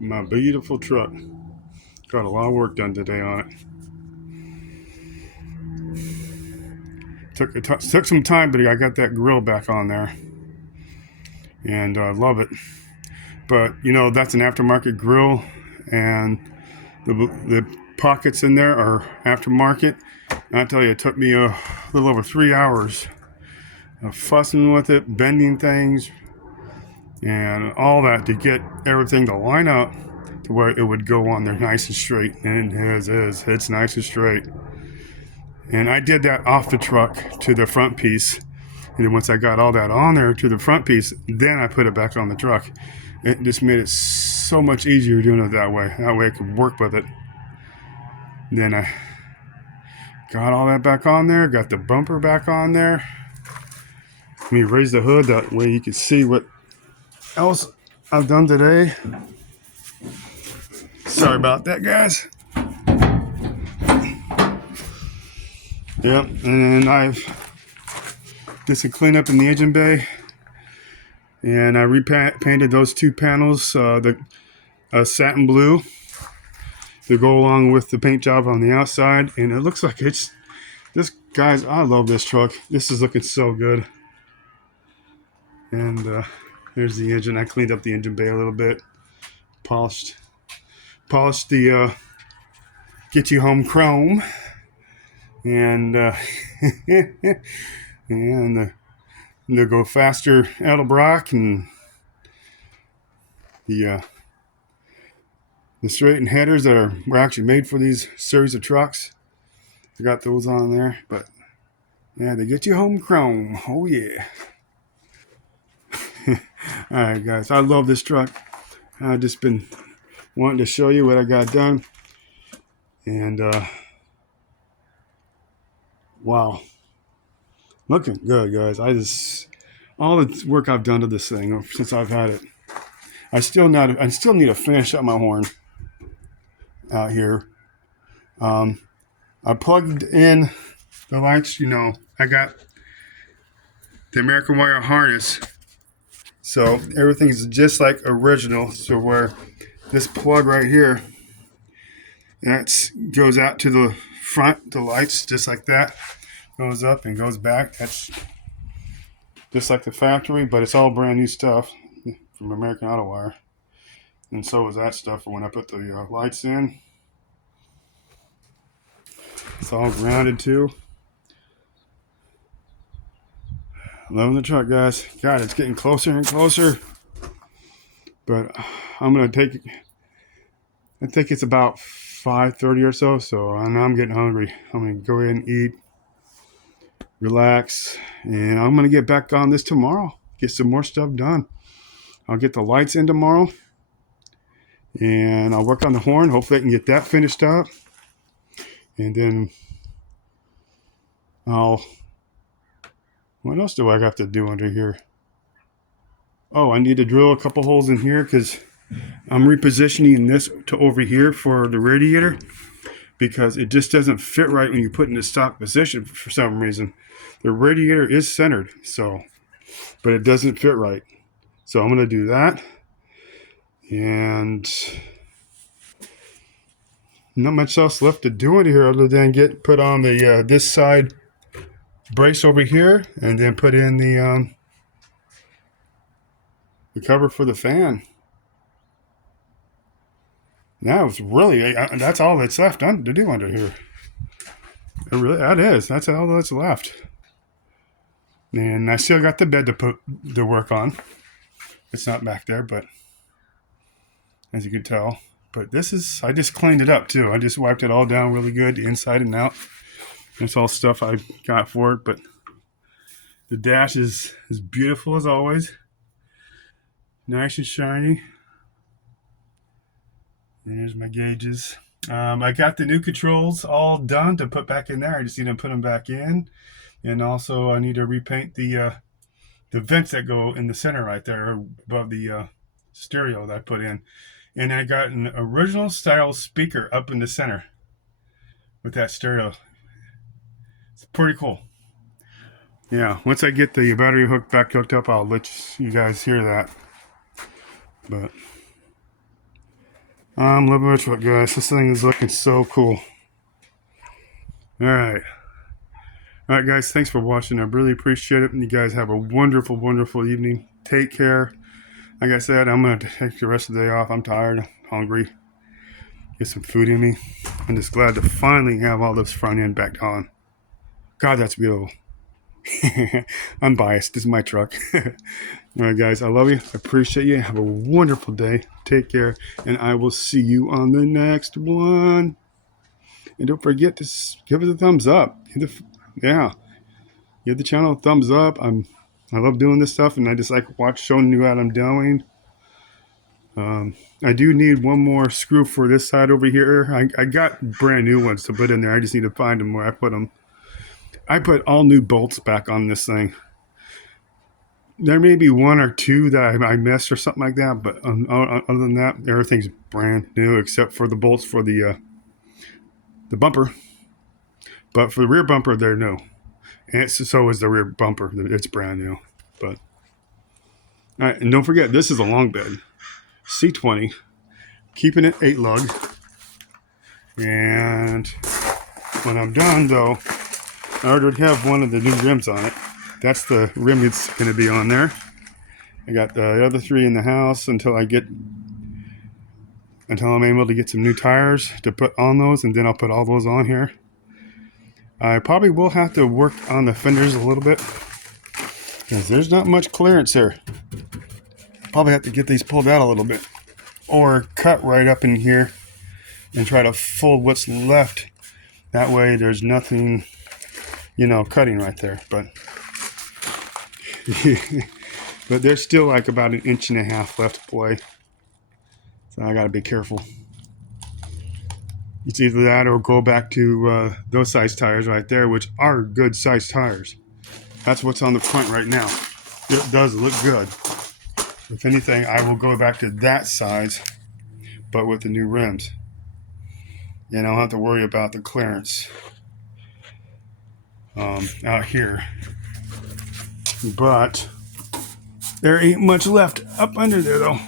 My beautiful truck. Got a lot of work done today on it. Took some time, but I got that grill back on there, and I love it. But you know, that's an aftermarket grill, and the pockets in there are aftermarket. And I tell you, it took me a little over 3 hours of fussing with it, bending things, and all that to get everything to line up to where it would go on there nice and straight. And it is. It's nice and straight. And I did that off the truck to the front piece. And then once I got all that on there to the front piece, then I put it back on the truck. It just made it so much easier doing it that way. That way I could work with it. Then I got all that back on there, got the bumper back on there. Let me raise the hood, that way you can see what else I've done today. Sorry about that, guys. Yep, and I've did some cleanup in the engine bay, and I repainted those two panels, the satin blue, to go along with the paint job on the outside. And it looks like it's this, guys. I love this truck. This is looking so good. And there's the engine. I cleaned up the engine bay a little bit, polished the get you home chrome, and and the go faster Edelbrock, and the straightened headers that were actually made for these series of trucks. I got those on there, but yeah, they get you home chrome. Oh yeah. All right, guys, I love this truck. I've just been wanting to show you what I got done, and wow, looking good, guys. All the work I've done to this thing since I've had it. I still need to finish up my horn out here. I plugged in the lights. You know, I got the American wire harness, so everything's just like original. So where this plug right here, that goes out to the front, the lights just like that, goes up and goes back. That's just like the factory, but it's all brand new stuff from American Auto Wire. And so is that stuff for when I put the lights in. It's all grounded too. Loving the truck, guys. God, it's getting closer and closer. But I'm gonna take. I think it's about 5:30 or so. So I know I'm getting hungry. I'm gonna go ahead and eat, relax, and I'm gonna get back on this tomorrow. Get some more stuff done. I'll get the lights in tomorrow, and I'll work on the horn. Hopefully, I can get that finished up, and then what else do I have to do under here? Oh, I need to drill a couple holes in here because I'm repositioning this to over here for the radiator, because it just doesn't fit right when you put it in the stock position for some reason. The radiator is centered, but it doesn't fit right. So I'm going to do that. And not much else left to do in here other than put on the this side brace over here, and then put in the cover for the fan. Now it's really that's all that's left to do under here. That's all that's left. And I still got the bed to work on. It's not back there, but as you can tell. But I just cleaned it up too. I just wiped it all down really good, inside and out. That's all stuff I got for it. But the dash is beautiful as always. Nice and shiny. There's my gauges. I got the new controls all done to put back in there. I just need to put them back in. And also I need to repaint the vents that go in the center right there above the stereo that I put in. And I got an original style speaker up in the center with that stereo. It's pretty cool. Yeah, once I get the battery hooked up, I'll let you guys hear that. But I'm loving which one, guys. This thing is looking so cool. Alright. Alright, guys. Thanks for watching. I really appreciate it. And you guys have a wonderful, wonderful evening. Take care. Like I said, I'm going to take the rest of the day off. I'm tired. Hungry. Get some food in me. I'm just glad to finally have all this front end back on. God, that's beautiful. I'm biased. This is my truck. Alright, guys. I love you. I appreciate you. Have a wonderful day. Take care. And I will see you on the next one. And don't forget to give it a thumbs up. Give the channel a thumbs up. I love doing this stuff, and I just like showing you what I'm doing. I do need one more screw for this side over here. I got brand new ones to put in there. I just need to find them where I put them. I put all new bolts back on this thing. There may be one or two that I missed or something like that, but other than that, everything's brand new except for the bolts for the bumper. But for the rear bumper, they're new. And so is the rear bumper. It's brand new. But all right, and don't forget, this is a long bed. C20. Keeping it 8 lug. And when I'm done, though, I already have one of the new rims on it. That's the rim that's going to be on there. I got the other 3 in the house until I'm able to get some new tires to put on those, and then I'll put all those on here. I probably will have to work on the fenders a little bit because there's not much clearance there. Probably have to get these pulled out a little bit or cut right up in here and try to fold what's left. That way there's nothing, cutting right there. But but there's still like about 1.5 inches left to play. So I got to be careful. It's either that or go back to those size tires right there, which are good size tires. That's what's on the front right now. It does look good. If anything, I will go back to that size, but with the new rims. And I don't have to worry about the clearance out here. But there ain't much left up under there, though.